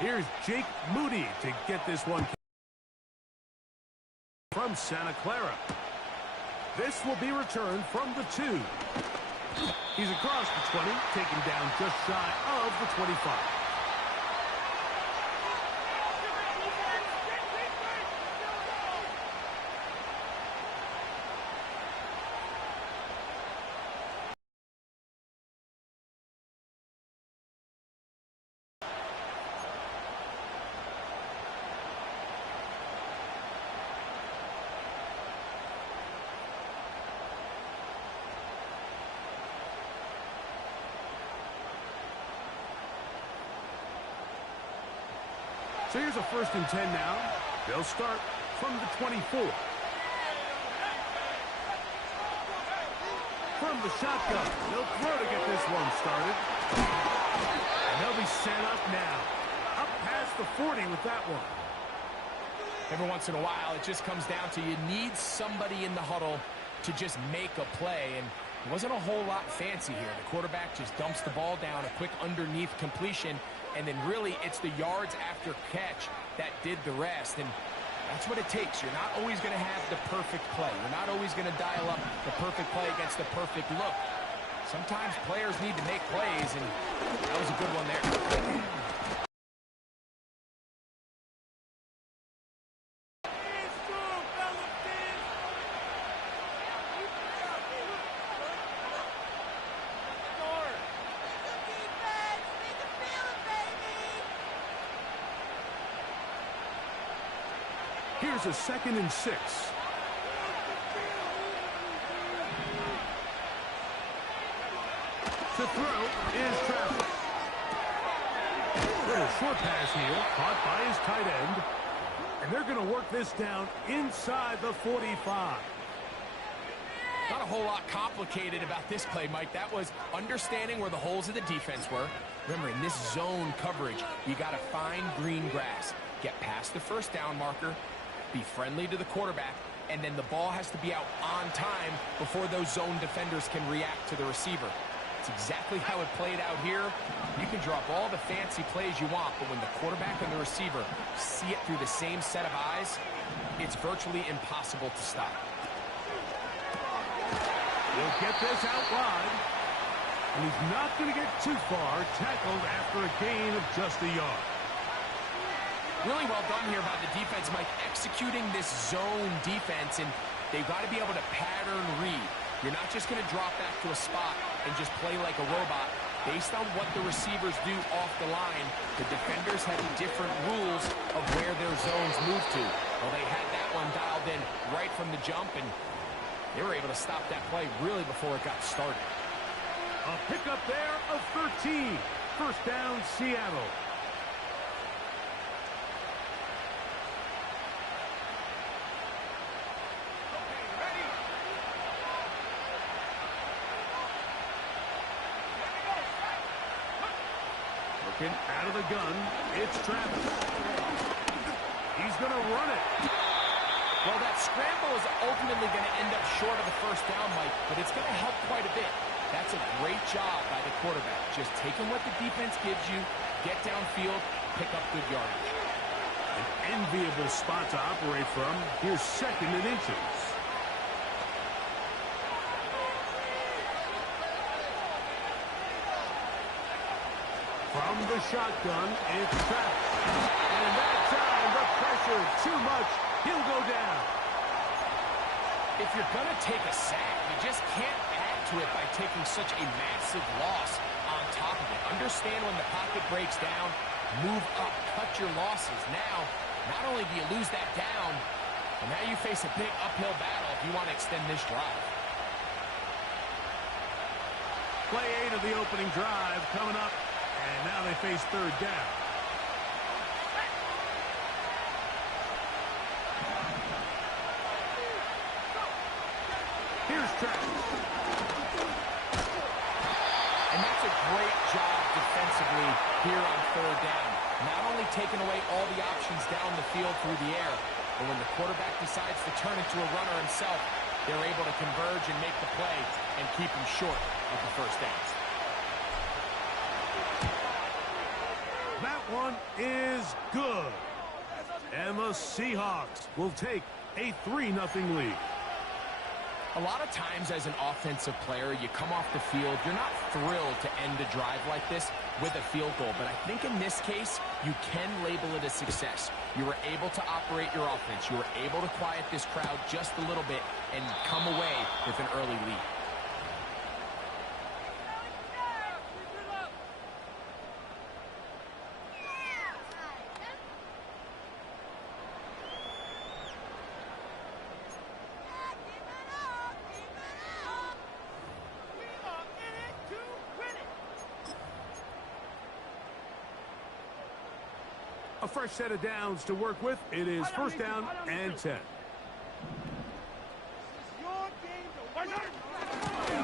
Here's Jake Moody to get this one from Santa Clara. This will be returned from the 2. He's across the 20, taken down just shy of the 25. So here's a 1st and 10 now. They'll start from the 24. From the shotgun, they'll throw to get this one started. And they'll be set up now. Up past the 40 with that one. Every once in a while, it just comes down to you need somebody in the huddle to just make a play. And it wasn't a whole lot fancy here. The quarterback just dumps the ball down, a quick underneath completion. And then really it's the yards after catch that did the rest. And that's what it takes. You're not always going to have the perfect play. You're not always going to dial up the perfect play against the perfect look. Sometimes players need to make plays, and that was a good one there. Here's a 2nd and 6. To throw is Travis. Little short pass here, caught by his tight end. And they're going to work this down inside the 45. Not a whole lot complicated about this play, Mike. That was understanding where the holes of the defense were. Remember, in this zone coverage, you got to find green grass. Get past the 1st down marker. Be friendly to the quarterback, and then the ball has to be out on time before those zone defenders can react to the receiver. It's exactly how it played out here. You can drop all the fancy plays you want, but when the quarterback and the receiver see it through the same set of eyes, it's virtually impossible to stop. He'll get this out wide, and he's not going to get too far, tackled after a gain of just a yard. Really well done here by the defense, Mike, executing this zone defense, and they've got to be able to pattern read. You're not just going to drop back to a spot and just play like a robot. Based on what the receivers do off the line, the defenders have different rules of where their zones move to. Well, they had that one dialed in right from the jump, and they were able to stop that play really before it got started. A pickup there of 13. 1st down, Seattle. Out of the gun, it's Travis. He's going to run it. Well, that scramble is ultimately going to end up short of the 1st down, Mike, but it's going to help quite a bit. That's a great job by the quarterback. Just taking what the defense gives you, get downfield, pick up good yardage. An enviable spot to operate from. Here's 2nd and inches. From the shotgun, it's Travis. And that time, the pressure too much. He'll go down. If you're going to take a sack, you just can't add to it by taking such a massive loss on top of it. Understand when the pocket breaks down, move up, cut your losses. Now, not only do you lose that down, but now you face a big uphill battle if you want to extend this drive. Play 8 of the opening drive coming up. And now they face 3rd down. Here's Travis. And that's a great job defensively here on 3rd down. Not only taking away all the options down the field through the air, but when the quarterback decides to turn into a runner himself, they're able to converge and make the play and keep him short of the 1st down. That one is good. And the Seahawks will take a 3-0 lead. A lot of times as an offensive player, you come off the field, you're not thrilled to end a drive like this with a field goal. But I think in this case, you can label it a success. You were able to operate your offense. You were able to quiet this crowd just a little bit and come away with an early lead. A fresh set of downs to work with. It is first down and 10.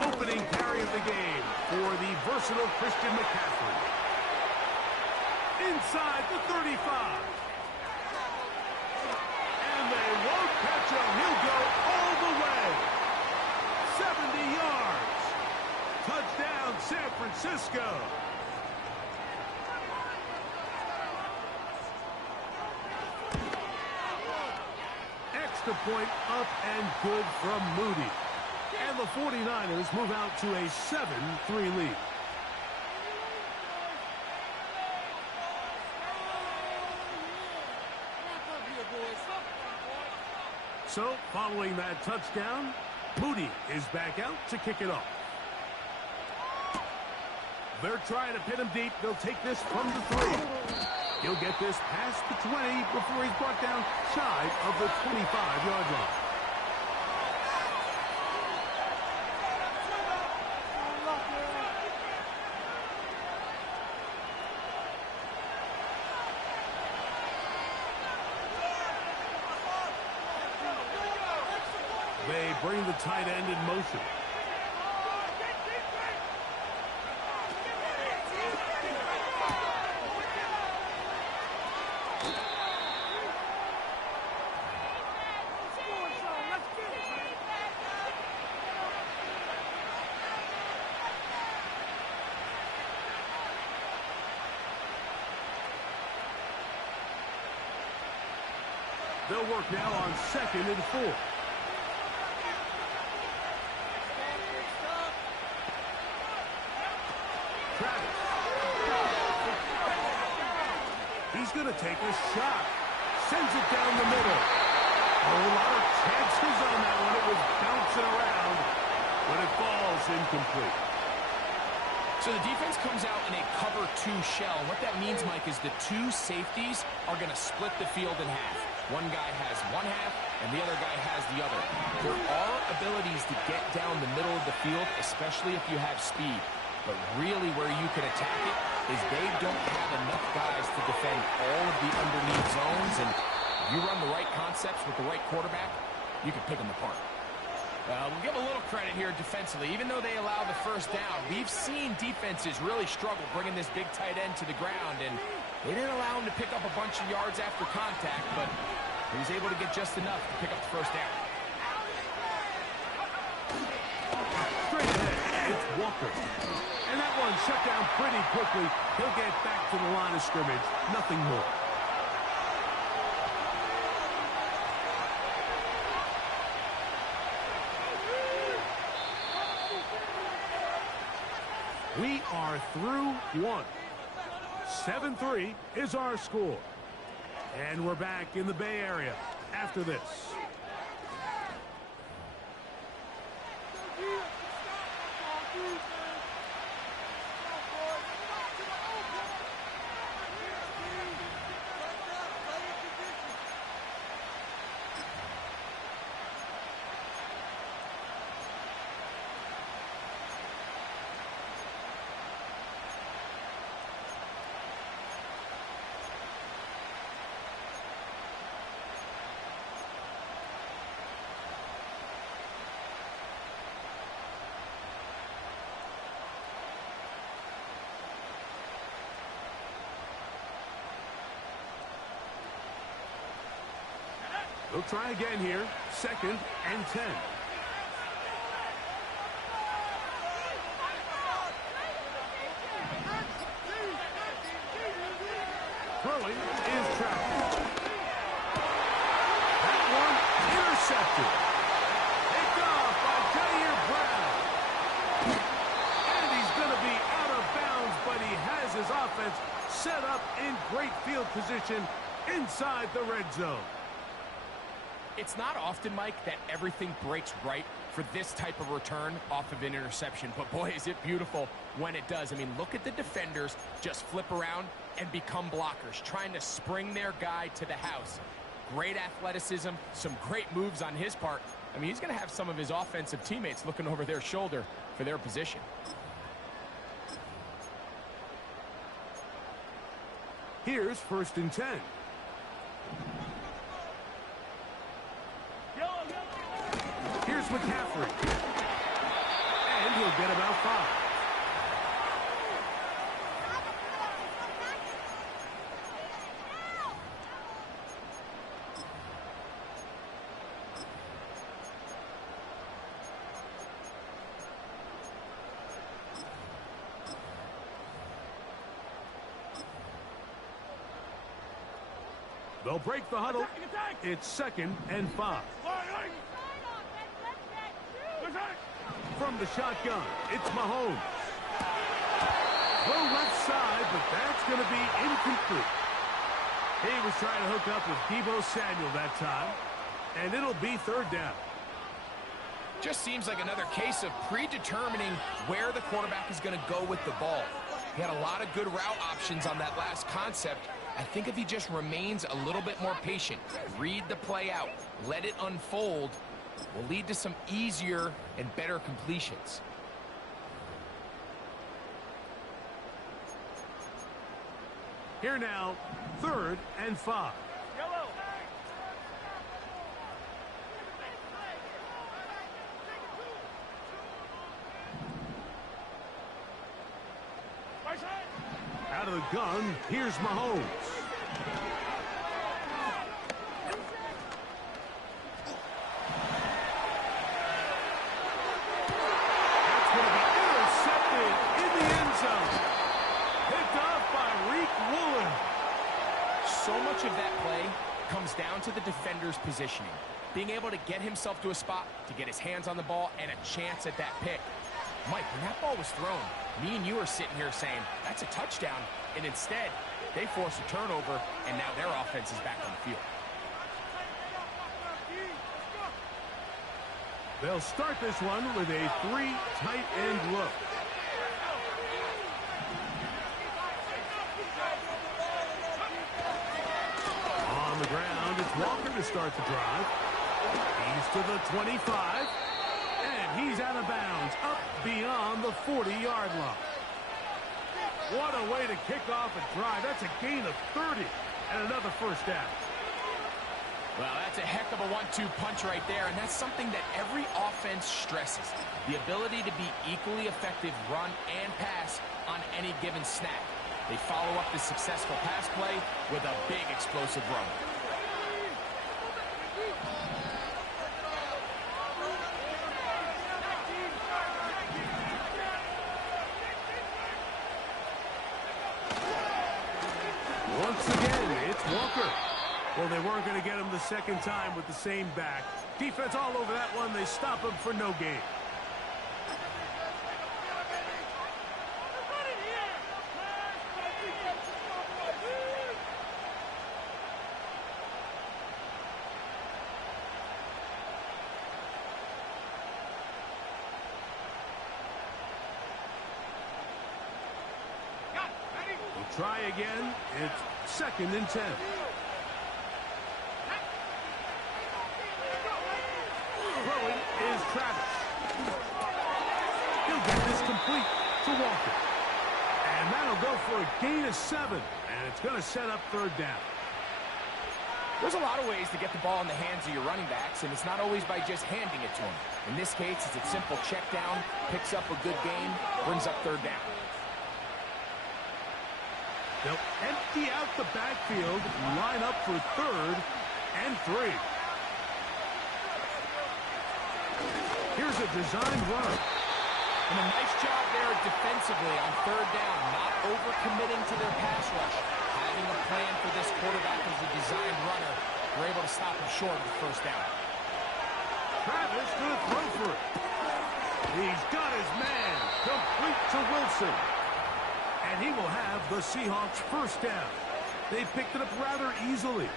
Opening carry of the game for the versatile Christian McCaffrey. Inside the 35. And they won't catch him. He'll go all the way. 70 yards. Touchdown, San Francisco. Extra point up and good from Moody. And the 49ers move out to a 7-3 lead. So, following that touchdown, Moody is back out to kick it off. They're trying to pin him deep. They'll take this from the 3. He'll get this past the 20 before he's brought down shy of the 25-yard line. They bring the tight end in motion. They'll work now on 2nd and 4. Travis. He's going to take a shot. Sends it down the middle. A lot of chances on that one. It was bouncing around, but it falls incomplete. So the defense comes out in a cover 2 shell. What that means, Mike, is the 2 safeties are going to split the field in half. One guy has one half, and the other guy has the other. There are abilities to get down the middle of the field, especially if you have speed. But really where you can attack it is they don't have enough guys to defend all of the underneath zones. And if you run the right concepts with the right quarterback, you can pick them apart. We'll give a little credit here defensively. Even though they allow the first down, we've seen defenses really struggle bringing this big tight end to the ground. And they didn't allow him to pick up a bunch of yards after contact, but he was able to get just enough to pick up the first down. Straight ahead, it's Walker. And that one shut down pretty quickly. He'll get back to the line of scrimmage. Nothing more. We are through one. 7-3 is our score. And we're back in the Bay Area after this. They'll try again here. 2nd and 10. Throwing is Travis. That one intercepted. Picked off by Jair Brown. And he's going to be out of bounds, but he has his offense set up in great field position inside the red zone. It's not often, Mike, that everything breaks right for this type of return off of an interception. But, boy, is it beautiful when it does. I mean, look at the defenders just flip around and become blockers, trying to spring their guy to the house. Great athleticism, some great moves on his part. I mean, he's going to have some of his offensive teammates looking over their shoulder for their position. Here's 1st and 10. Here's McCaffrey. And he'll get about 5. They'll break the huddle. It's 2nd and 5. From the shotgun, it's Mahomes. Throw left side, but that's going to be incomplete. He was trying to hook up with Deebo Samuel that time, and it'll be 3rd down. Just seems like another case of predetermining where the quarterback is going to go with the ball. He had a lot of good route options on that last concept. I think if he just remains a little bit more patient, read the play out, let it unfold, will lead to some easier and better completions. Here now, 3rd and 5. Out of the gun, here's Mahomes. That's going to be intercepted in the end zone. Picked off by Reek Woolen. So much of that play comes down to the defender's positioning. Being able to get himself to a spot, to get his hands on the ball, and a chance at that pick. Mike, when that ball was thrown, me and you are sitting here saying, that's a touchdown, and instead, they force a turnover, and now their offense is back on the field. They'll start this one with a 3 tight end look. On the ground, it's Walker to start the drive. He's to the 25. And he's out of bounds, up beyond the 40-yard line. What a way to kick off a drive. That's a gain of 30 and another 1st down. Well, that's a heck of a 1-2 punch right there, and that's something that every offense stresses. The ability to be equally effective run and pass on any given snap. They follow up the successful pass play with a big explosive run. Once again, it's Walker. Well, they weren't going to get him the 2nd time with the same back. Defense all over that one. They stop him for no gain. We'll try again. It's 2nd and 10. Throwing is Travis. He'll get this complete to Walker. And that'll go for a gain of 7. And it's going to set up 3rd down. There's a lot of ways to get the ball in the hands of your running backs, and it's not always by just handing it to them. In this case, it's a simple check down, picks up a good gain, brings up 3rd down. They'll empty out the backfield, line up for 3rd and 3. Here's a designed run. And a nice job there defensively on 3rd down, not overcommitting to their pass rush, having a plan quarterback is a designed runner, we're able to stop him short of the first down. Travis going to throw for it. He's got his man complete to Wilson. And he will have the Seahawks first down. They picked it up rather easily.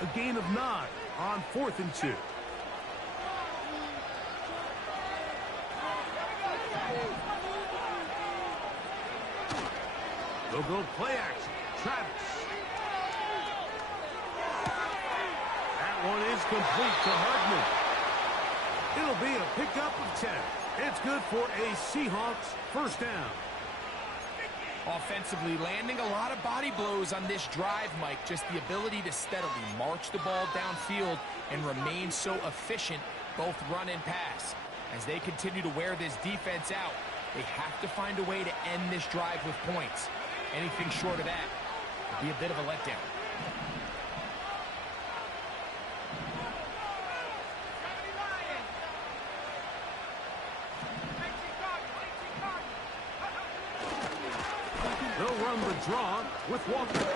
A gain of 9 on 4th and 2. They'll go play action. Travis. That one is complete to Hardman. It'll be a pickup of 10. It's good for a Seahawks first down. Offensively, landing a lot of body blows on this drive, Mike. Just the ability to steadily march the ball downfield and remain so efficient, both run and pass. As they continue to wear this defense out, they have to find a way to end this drive with points. Anything short of that would be a bit of a letdown. They'll run the draw with Walker.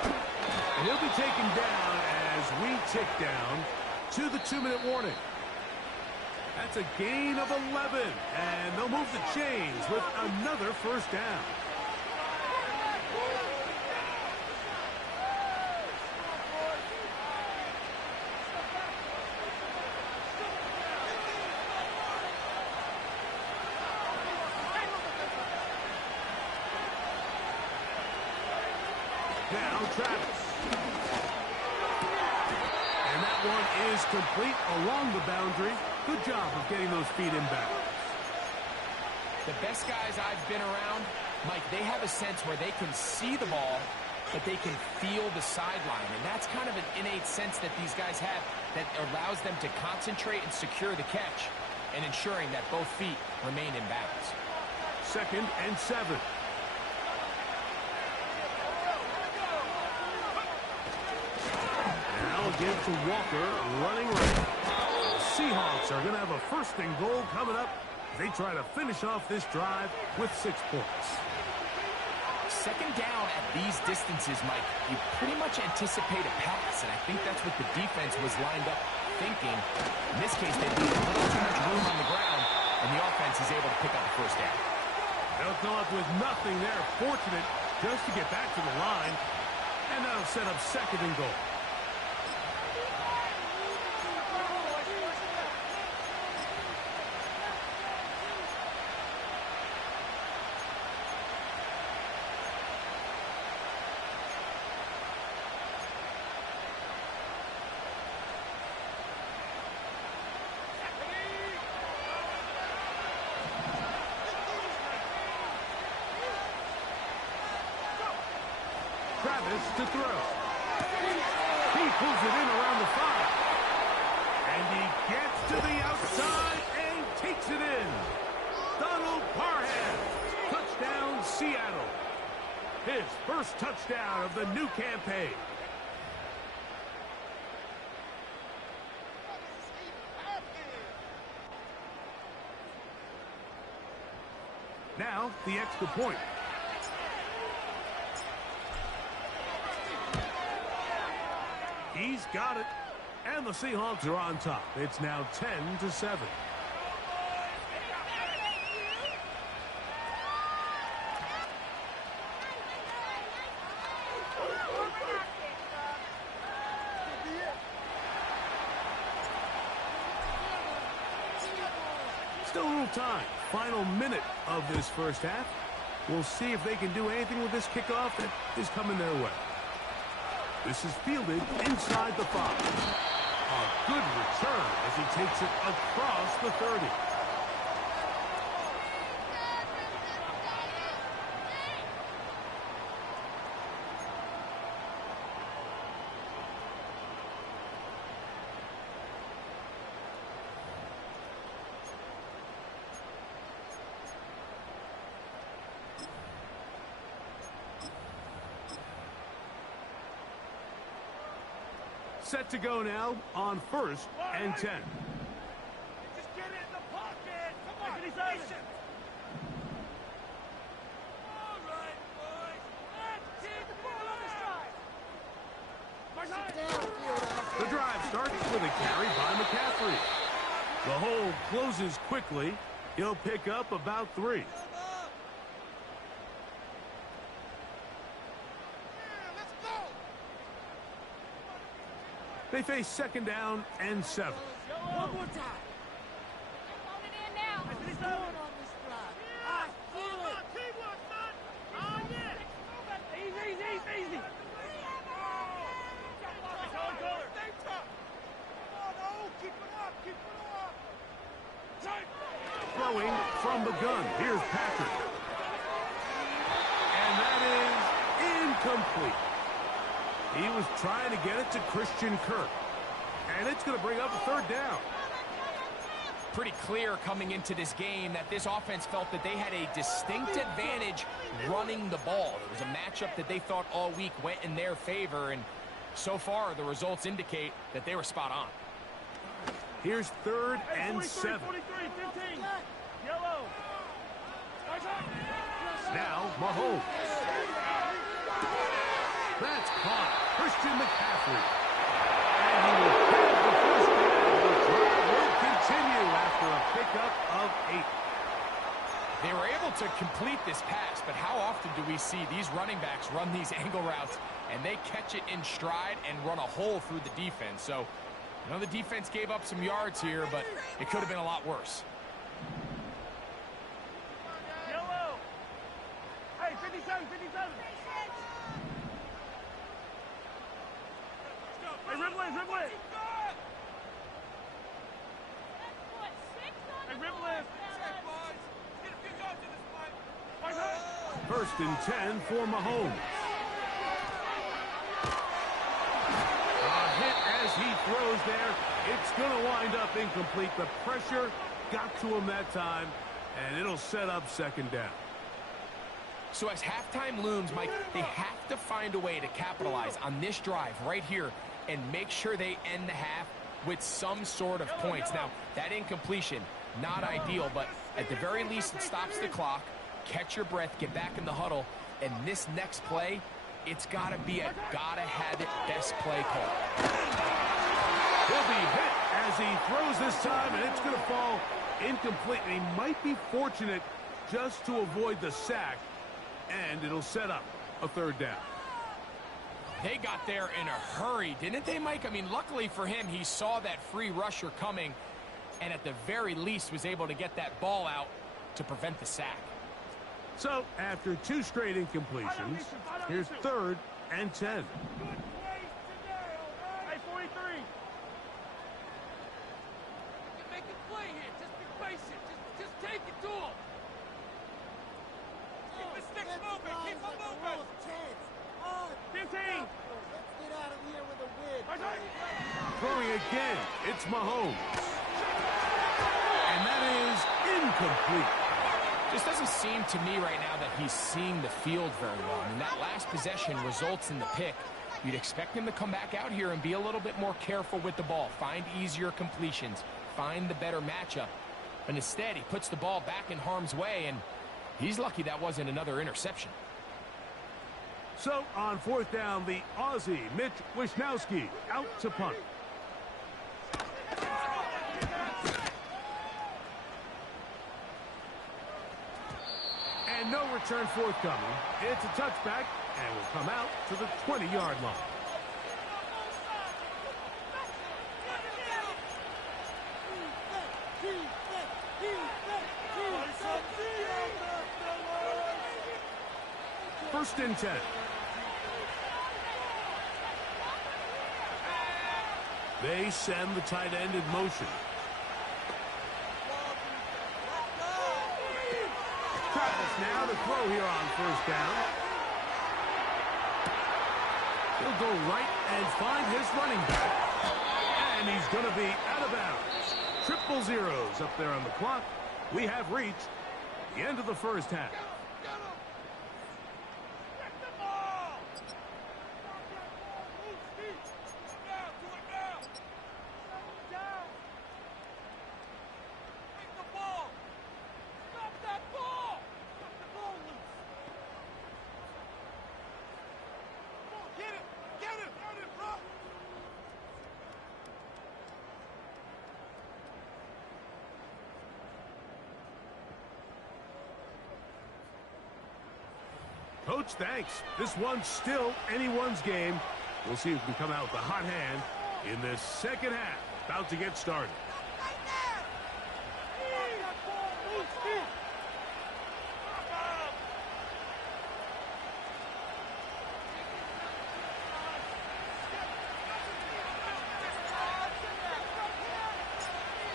And he'll be taken down as we tick down to the 2-minute warning. That's a gain of 11. And they'll move the chains with another first down. Now Travis. And that one is complete along the boundary. Good job of getting those feet in bounds. The best guys I've been around, Mike, they have a sense where they can see the ball, but they can feel the sideline. And that's kind of an innate sense that these guys have that allows them to concentrate and secure the catch and ensuring that both feet remain in bounds. 2nd and 7. Again to Walker, running right. The Seahawks are going to have a 1st and goal coming up. They try to finish off this drive with 6 points. 2nd down at these distances, Mike, you pretty much anticipate a pass, and I think that's what the defense was lined up thinking. In this case, they leave a little too much room on the ground, and the offense is able to pick up the first down. They'll come up with nothing there. Fortunate just to get back to the line, and that'll set up 2nd and goal. Travis to throw. He pulls it in around the 5. And he gets to the outside and takes it in. Donald Parham. Touchdown, Seattle. His first touchdown of the new campaign. Now, the extra point. He's got it. And the Seahawks are on top. It's now 10-7. Still a little time. Final minute of this first half. We'll see if they can do anything with this kickoff that is coming their way. This is fielded inside the 5. A good return as he takes it across the 30. Set to go now on 1st and 10. Just get it in the pocket. Come on, patient. All right, boys. Let's keep the ball on the side. The drive starts with a carry by McCaffrey. The hole closes quickly. He'll pick up about 3. They face 2nd down and 7. One more time. What's going on this drive? I feel it. Teamwork, son. Oh, yeah. Easy. Stay tough. Come on, oh, keep it up. Throwing from the gun. Here's Patrick. And that is incomplete. He was trying to get it to Christian Kirk. And it's going to bring up a 3rd down. Pretty clear coming into this game that this offense felt that they had a distinct advantage running the ball. It was a matchup that they thought all week went in their favor, and so far the results indicate that they were spot on. Here's 3rd and 7. 43, 15. Yellow. Now Mahomes. That's caught. Christian McCaffrey. And he will have the first down. The drive will continue after a pickup of 8. They were able to complete this pass, but how often do we see these running backs run these angle routes and they catch it in stride and run a hole through the defense? So, I know the defense gave up some yards here, but it could have been a lot worse. Yellow. Hey, 57. Hey, Ripley. Hey, Ripley. 1st and 10 for Mahomes. A hit as he throws there. It's going to wind up incomplete. The pressure got to him that time, and it'll set up 2nd down. So as halftime looms, Mike, they have to find a way to capitalize on this drive right here and make sure they end the half with some sort of points. Now, that incompletion, not ideal, but at the very least it stops the clock. Catch your breath, get back in the huddle, and this next play, it's got to be a gotta-have-it best play call. He'll be hit as he throws this time, and it's going to fall incomplete. And he might be fortunate just to avoid the sack, and it'll set up a 3rd down. They got there in a hurry, didn't they, Mike? I mean, luckily for him, he saw that free rusher coming, and at the very least was able to get that ball out to prevent the sack. So, after 2 straight incompletions, here's 3rd and 10. Good play today, all right? Hey, 43. You can make a play here. Just be patient. Just take it to him. Keep the sticks moving. Keep them moving. 15. Let's get out of here with a win. Throwing again, it's Mahomes. And that is incomplete. Just doesn't seem to me right now that he's seeing the field very well. I mean, that last possession results in the pick. You'd expect him to come back out here and be a little bit more careful with the ball, find easier completions, find the better matchup. But instead, he puts the ball back in harm's way, and he's lucky that wasn't another interception. So, on 4th down, the Aussie, Mitch Wishnowsky, out to punt. And no return forthcoming. It's a touchback, and will come out to the 20-yard line. First and 10. They send the tight end in motion. Travis now to throw here on 1st down. He'll go right and find his running back. And he's going to be out of bounds. Triple zeros up there on the clock. We have reached the end of the 1st half. Coach, thanks. This one's still anyone's game. We'll see who can come out with a hot hand in this second half. About to get started.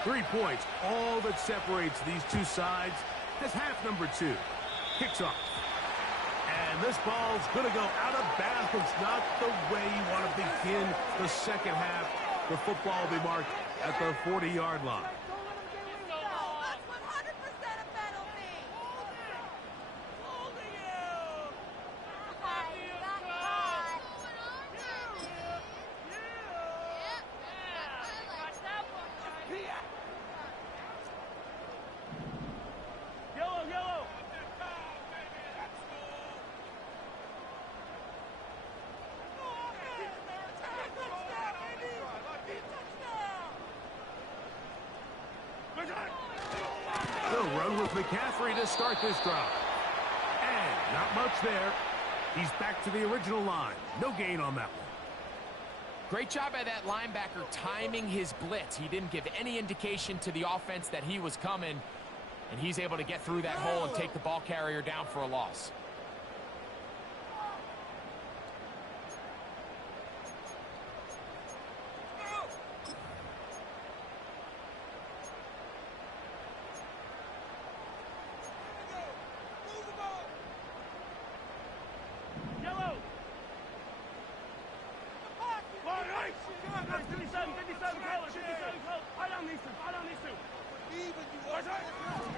3 points, all that separates these two sides. As half number 2 kicks off. And this ball's going to go out of bounds. Not the way you want to begin the second half. The football will be marked at the 40-yard line. They'll run with McCaffrey to start this drive. And not much there. He's back to the original line. No gain on that one. Great job by that linebacker timing his blitz. He didn't give any indication to the offense that he was coming, and he's able to get through that hole and take the ball carrier down for a loss.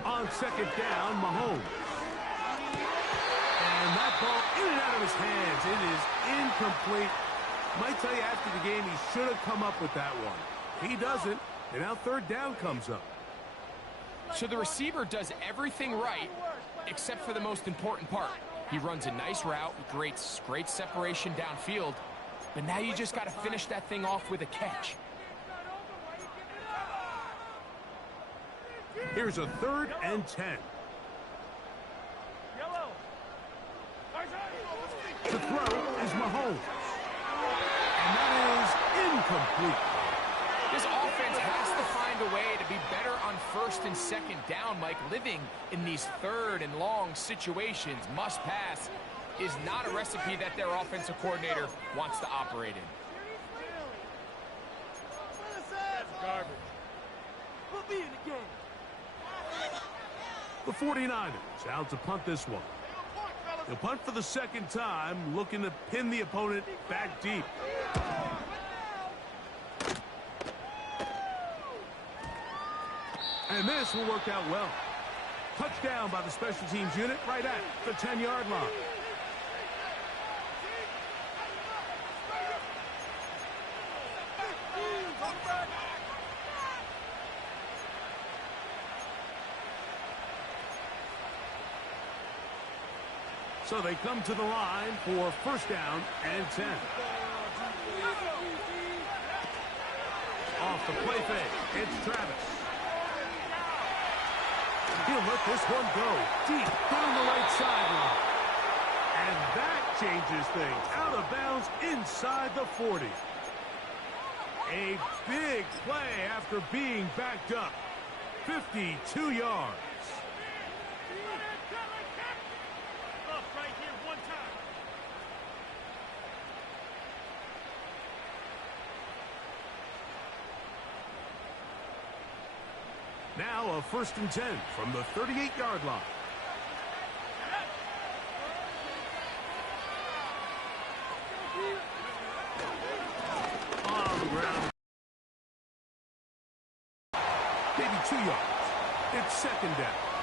On second down, Mahomes. And that ball in and out of his hands. It is incomplete. Might tell you after the game he should have come up with that one. He doesn't, and now third down comes up. So the receiver does everything right except for the most important part. He runs a nice route, creates great separation downfield, but now you just got to finish that thing off with a catch. Here's a 3rd and 10. The throw is Mahomes. And that is incomplete. This offense has to find a way to be better on 1st and 2nd down, Mike. Living in these 3rd and long situations, must pass, is not a recipe that their offensive coordinator wants to operate in. That's garbage. We'll be in the game. The 49ers out to punt this one. They'll punt for the 2nd time, looking to pin the opponent back deep. And this will work out well. Touchdown by the special teams unit right at the 10-yard line. So they come to the line for 1st down and 10. Off the play fake, it's Travis. He'll let this one go deep down the right sideline. And that changes things. Out of bounds inside the 40. A big play after being backed up. 52 yards. Now a 1st and 10 from the 38-yard line. On the ground. Maybe 2 yards. It's 2nd down.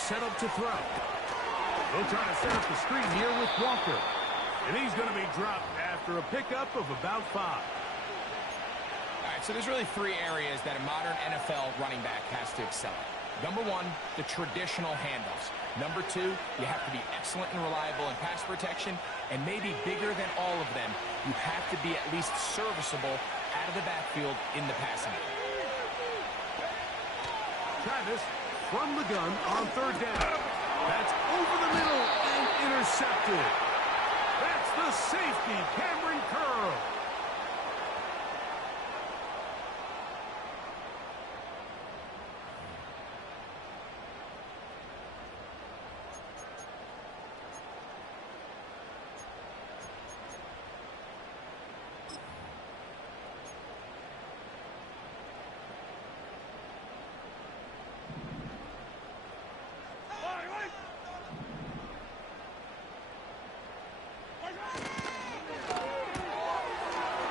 set up to throw. They'll try to set up the screen here with Walker. And he's going to be dropped after a pickup of about 5. All right, so there's really 3 areas that a modern NFL running back has to excel at. Number 1, the traditional handoffs. Number 2, you have to be excellent and reliable in pass protection. And maybe bigger than all of them, you have to be at least serviceable out of the backfield in the passing game. Travis from the gun on 3rd down. That's over the middle and intercepted. That's the safety, Cameron Curl.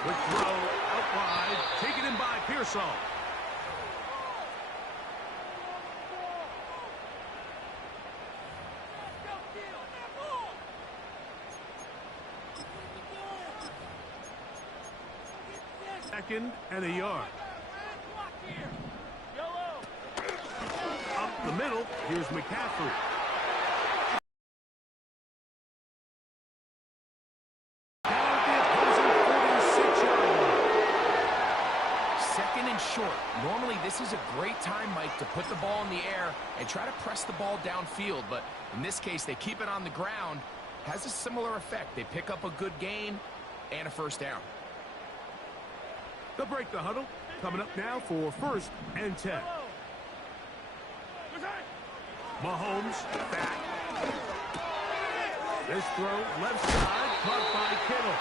Quick throw out wide, taken in by Pearsall. Second and a yard. Up the middle, here's McCaffrey. Short. Normally, this is a great time, Mike, to put the ball in the air and try to press the ball downfield. But in this case, they keep it on the ground. Has a similar effect. They pick up a good gain and a 1st down. They'll break the huddle. Coming up now for 1st and 10. Mahomes back. This throw left side, caught by Kittle.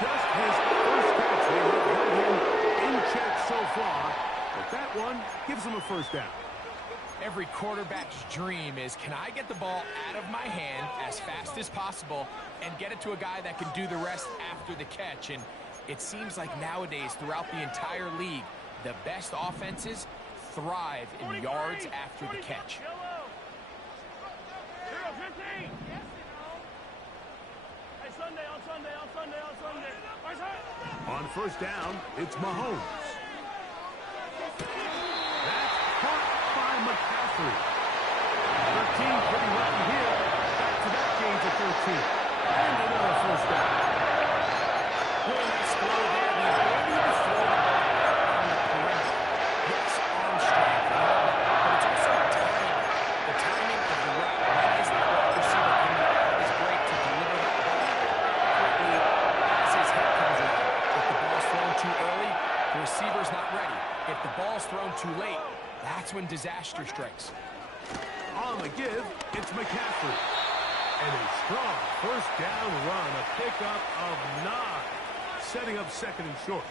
Just his first catch. They have held him in check so far, but that one gives him a 1st down. Every quarterback's dream is, can I get the ball out of my hand as fast as possible and get it to a guy that can do the rest after the catch? And it seems like nowadays, throughout the entire league, the best offenses thrive in yards after the catch. On 1st down, it's Mahomes. That's caught by McCaffrey. 13 pretty lucky here. Back to that gain to 13. And another 1st down. Well, nice throw there. The ability to throw the ball on the perimeter. Yes, arm strength, but it's also timing. The timing of the route. When is the wide receiver coming out is great to deliver that ball quickly as his head comes around. If the ball's thrown too early, the receiver's not ready. If the ball's thrown too late, that's when disaster strikes. On the give, it's McCaffrey. And a strong 1st down run, a pickup of 9, setting up 2nd and short.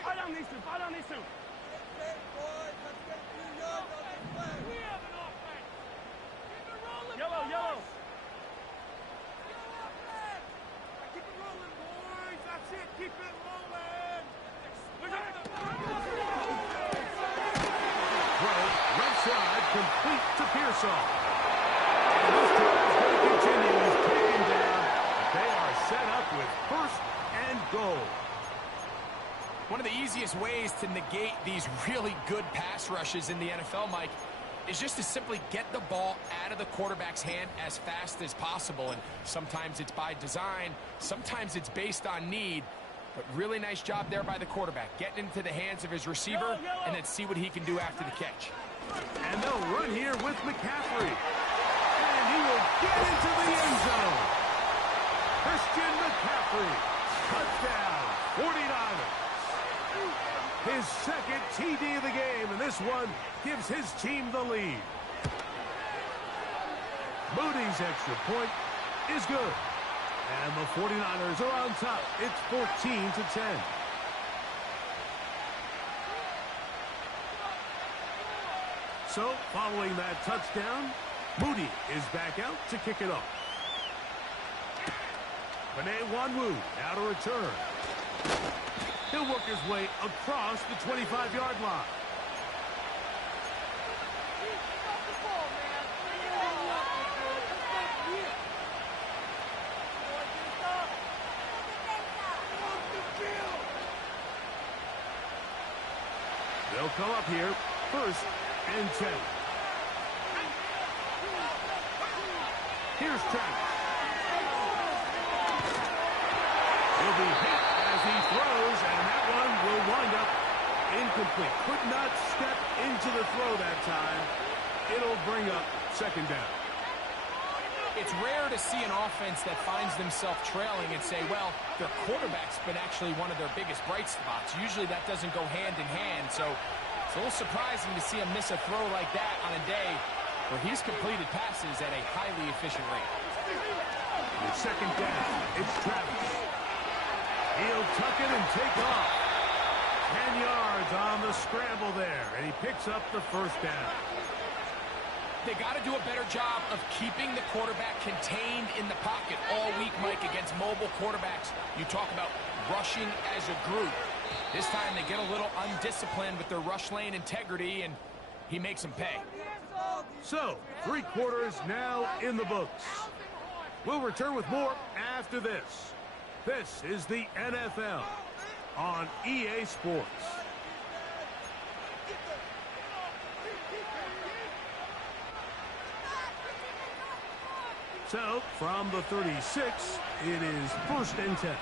Fight on these two. Yellow. Keep it rolling, boys. That's it. Keep it rolling. Throw, left side, complete to Pearsall. And this drive is going to continue. He's taken down. They are set up with 1st and goal. One of the easiest ways to negate these really good pass rushes in the NFL, Mike, is just to simply get the ball out of the quarterback's hand as fast as possible. And sometimes it's by design, sometimes it's based on need. But really nice job there by the quarterback, getting into the hands of his receiver and then see what he can do after the catch. And they'll run here with McCaffrey. And he will get into the end zone. Christian McCaffrey, touchdown, 49ers. His 2nd TD of the game, and this one gives his team the lead. Moody's extra point is good. And the 49ers are on top. It's 14-10. So, following that touchdown, Moody is back out to kick it off. Benet Wanwu, now to return. He'll work his way across the 25-yard line. They'll come up here, 1st and 10. Here's Travis. He'll be hit as he throws, and that one will wind up incomplete. Could not step into the throw that time. It'll bring up 2nd down. It's rare to see an offense that finds themselves trailing and say, well, their quarterback's been actually one of their biggest bright spots. Usually that doesn't go hand in hand, so it's a little surprising to see him miss a throw like that on a day where he's completed passes at a highly efficient rate. The 2nd down, it's Travis. He'll tuck it and take off. 10 yards on the scramble there, and he picks up the 1st down. They got to do a better job of keeping the quarterback contained in the pocket all week, Mike, against mobile quarterbacks. You talk about rushing as a group. This time they get a little undisciplined with their rush lane integrity, and he makes them pay. So, 3 quarters now in the books. We'll return with more after this. This is the NFL on EA Sports. So, from the 36, it is 1st and 10.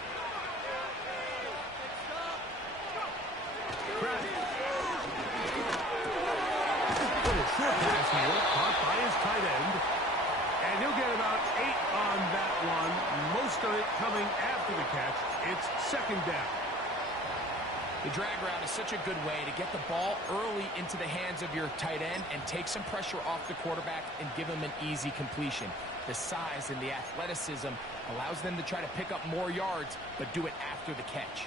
Little short pass here, caught by his tight end. And he'll get about 8 on that one. Most of it coming after the catch. It's 2nd down. The drag route is such a good way to get the ball early into the hands of your tight end and take some pressure off the quarterback and give him an easy completion. The size and the athleticism allows them to try to pick up more yards, but do it after the catch.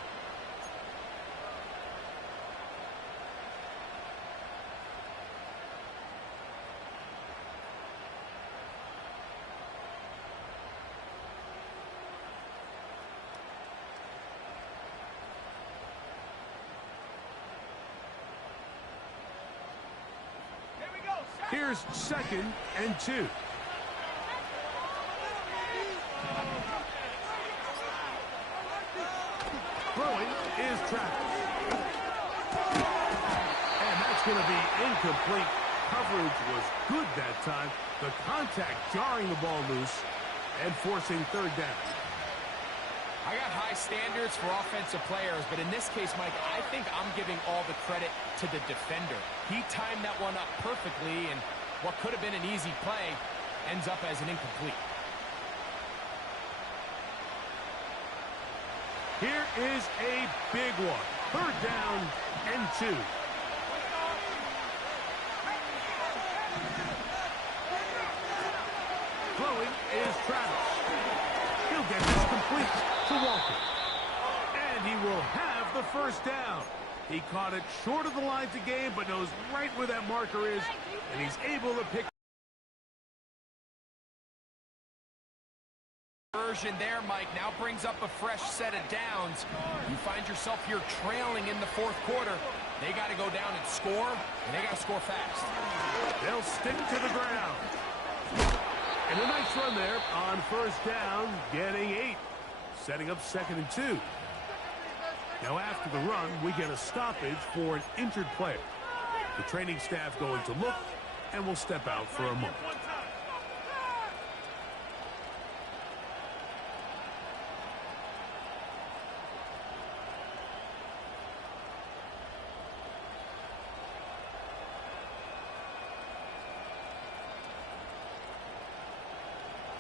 Here's 2nd and 2. Throwing is Travis. And that's going to be incomplete. Coverage was good that time. The contact jarring the ball loose and forcing 3rd down. I got high standards for offensive players, but in this case, Mike, I think I'm giving all the credit to the defender. He timed that one up perfectly, and what could have been an easy play ends up as an incomplete. Here is a big one. 3rd down and 2. Throwing is Travis. He'll get this complete to Walker. And he will have the 1st down. He caught it short of the line to gain, but knows right where that marker is, and he's able to pick. Version there, Mike, now brings up a fresh set of downs. You find yourself here trailing in the 4th quarter. They got to go down and score, and they got to score fast. They'll stick to the ground. And a nice run there on 1st down, getting 8. Setting up 2nd and 2. Now after the run, we get a stoppage for an injured player. The training staff going to look, and will step out for a moment.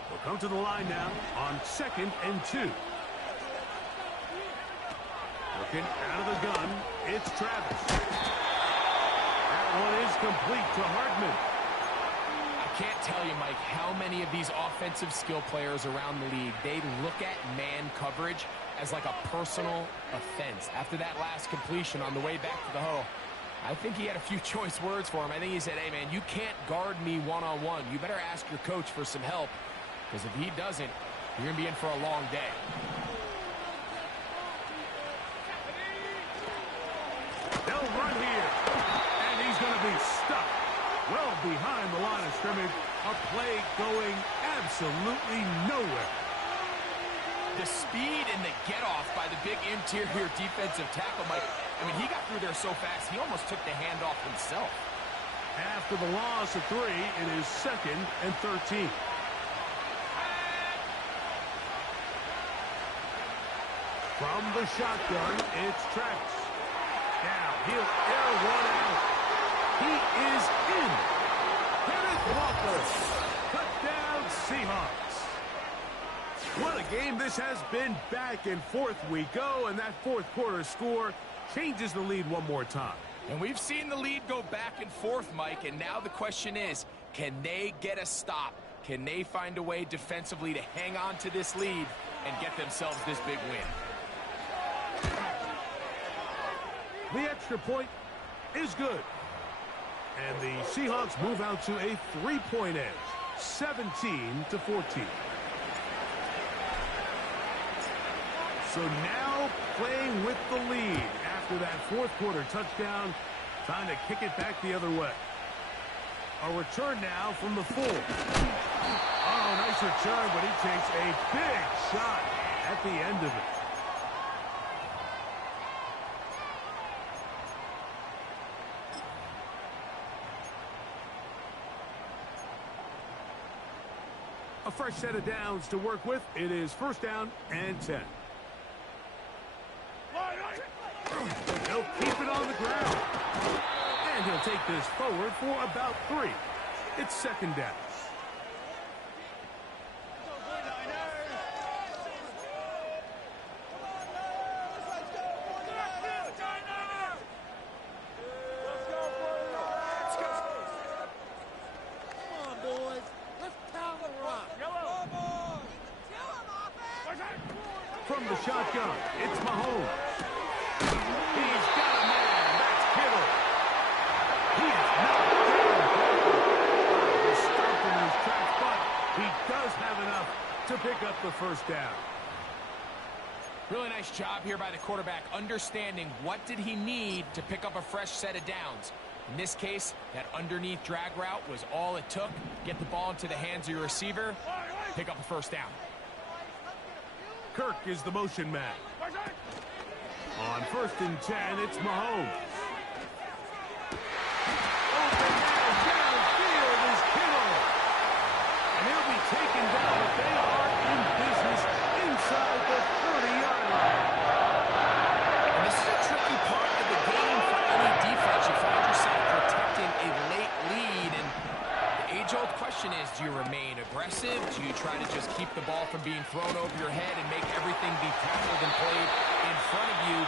We'll come to the line now on 2nd and 2. Looking out of the gun, it's Travis. That one is complete to Hardman. I can't tell you, Mike, how many of these offensive skill players around the league, they look at man coverage as like a personal offense. After that last completion on the way back to the huddle, I think he had a few choice words for him. I think he said, hey, man, you can't guard me one-on-one. You better ask your coach for some help, because if he doesn't, You're going to be in for a long day. They'll run here. And he's going to be stuck well behind the line of scrimmage. A play going absolutely nowhere. The speed and the get-off by the big interior defensive tackle, Mike. I mean, he got through there so fast, he almost took the handoff himself. After the loss of 3, it is 2nd and 13. From the shotgun, it's Travis. Now he'll air one out. He is in. Kenneth Walker. Touchdown Seahawks. What a game this has been. Back and forth we go, and that fourth quarter score changes the lead one more time. And we've seen the lead go back and forth, Mike, and now the question is, can they get a stop? Can they find a way defensively to hang on to this lead and get themselves this big win? The extra point is good. And the Seahawks move out to a 3-point edge, 17-14. So now playing with the lead after that fourth quarter touchdown, trying to kick it back the other way. A return now from the full. Oh, nice return, but he takes a big shot at the end of it. A fresh set of downs to work with. It is 1st down and 10. He'll keep it on the ground. And he'll take this forward for about 3. It's 2nd down. From the shotgun, it's Mahomes. He's got a man. That's Kittle. He is knocked down. He's stopped in his tracks, but he does have enough to pick up the 1st down. Really nice job here by the quarterback, understanding what did he need to pick up a fresh set of downs. In this case, that underneath drag route was all it took. Get the ball into the hands of your receiver, pick up a 1st down. Kirk is the motion man. On 1st and 10, it's Mahomes. Open man downfield is Kittle. And he'll be taken down, but they are in business inside the 30-yard line. And this is a tricky part of the game for any defense. You find yourself protecting a late lead, and the age-old question is, do you remain aggressive? Do you try to just keep the ball from being thrown over your head and make everything be tackled and played in front of you?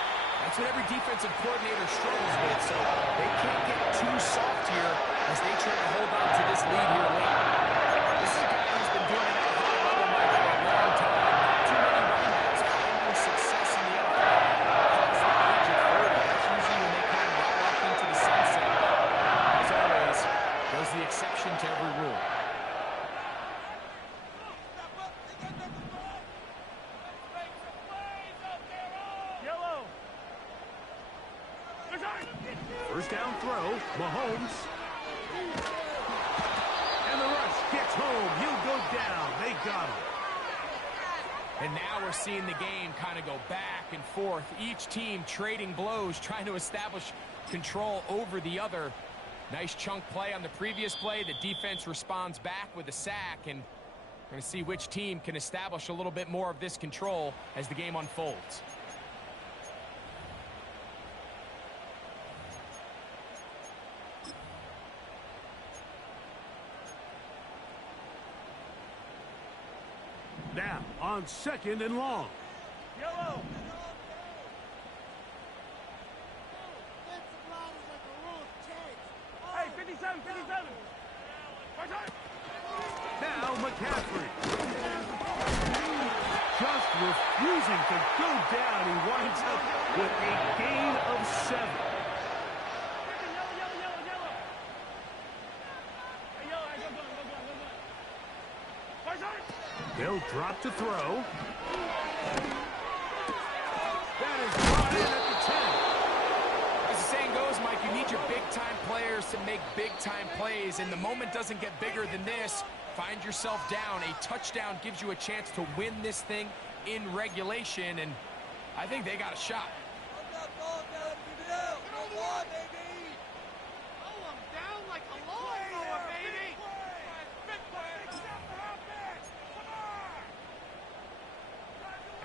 That's what every defensive coordinator struggles with, so they can't get too soft here as they try to hold on to this lead here late. This is a guy who's been doing it at a high level, Mike, for a long time. Not too many running backs finding success in the NFL past the age of 30. That's usually when they kind of ride off into the sunset. As always, there's the exception to every rule. First down throw, Mahomes. And the rush gets home. He'll go down. They got him. And now we're seeing the game kind of go back and forth. Each team trading blows, trying to establish control over the other. Nice chunk play on the previous play. The defense responds back with a sack, and we're going to see which team can establish a little bit more of this control as the game unfolds. Now on 2nd and long. Yellow. Hey, 57, 57. Now McCaffrey. Just refusing to go down. He winds up with a gain of 7. They'll drop to throw. That is brought in at the 10. As the saying goes, Mike, you need your big-time players to make big-time plays, and the moment doesn't get bigger than this. Find yourself down. A touchdown gives you a chance to win this thing in regulation, and I think they got a shot.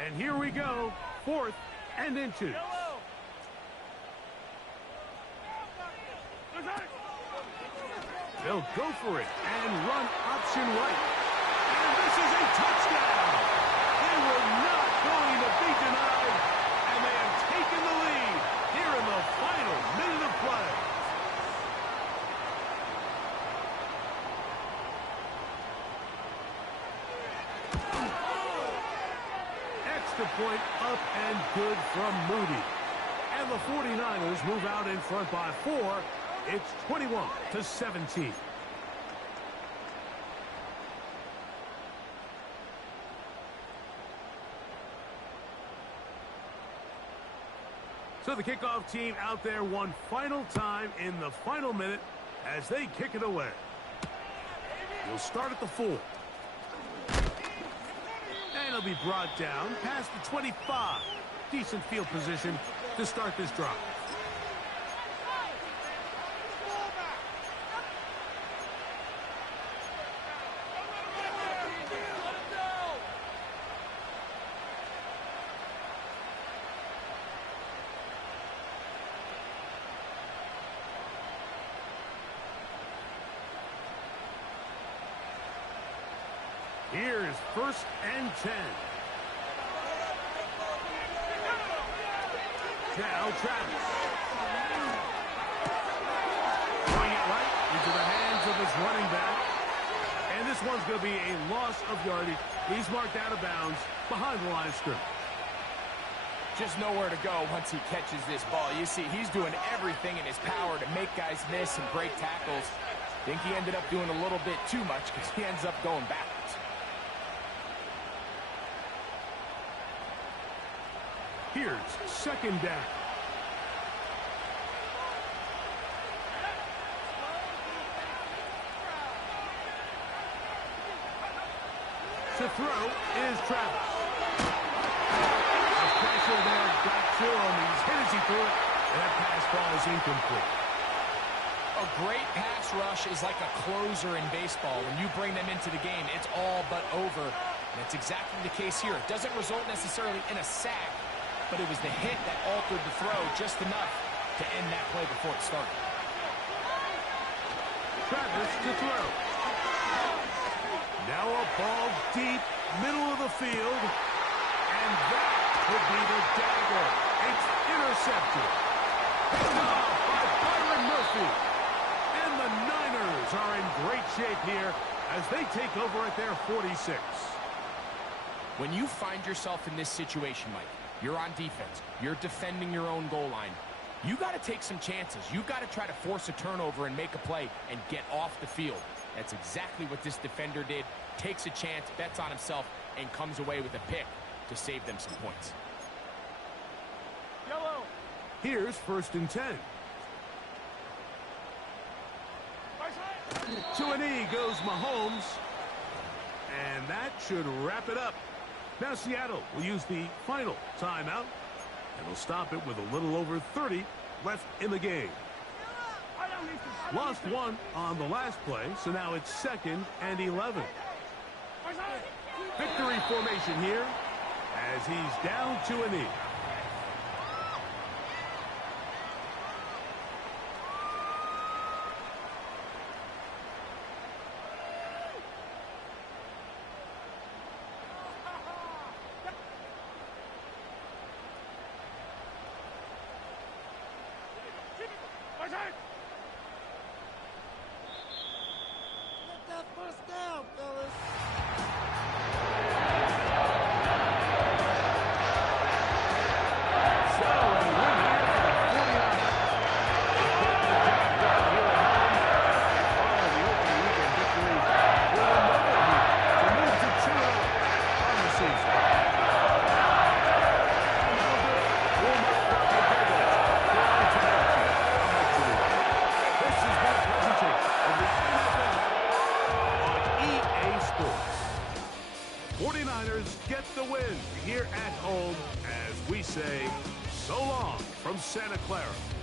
And here we go, 4th and inches. They'll go for it and run option right. And this is a touchdown. They were not going to be denied, and they have taken the lead here in the final minute of play. Extra point up and good from Moody. And the 49ers move out in front by 4. It's 21-17. So the kickoff team out there one final time in the final minute as they kick it away. We'll start at the 4. And it'll be brought down past the 25. Decent field position to start this drive. Here's 1st and 10. Now Travis. Throwing it right into the hands of his running back. And this one's going to be a loss of yardage. He's marked out of bounds behind the line of scrimmage. Just nowhere to go once he catches this ball. You see, he's doing everything in his power to make guys miss and break tackles. I think he ended up doing a little bit too much because he ends up going backwards. Here's 2nd down. To throw is Travis. The pressure there got to him. He's hit as he threw it, and that pass ball is incomplete. A great pass rush is like a closer in baseball. When you bring them into the game, it's all but over. And that's exactly the case here. It doesn't result necessarily in a sack, but it was the hit that altered the throw just enough to end that play before it started. Travis to throw. Now a ball deep, middle of the field. And that could be the dagger. It's intercepted. Picked off by Byron Murphy. And the Niners are in great shape here as they take over at their 46. When you find yourself in this situation, Mike, you're on defense. You're defending your own goal line. You got to take some chances. You got to try to force a turnover and make a play and get off the field. That's exactly what this defender did. Takes a chance, bets on himself, and comes away with a pick to save them some points. Yellow. Here's 1st and 10. To a knee goes Mahomes. And that should wrap it up. Now Seattle will use the final timeout. And will stop it with a little over 30 left in the game. Lost 1 on the last play, so now it's 2nd and 11. Victory formation here as he's down to a knee. Get that 1st down, fellas. Santa Clara.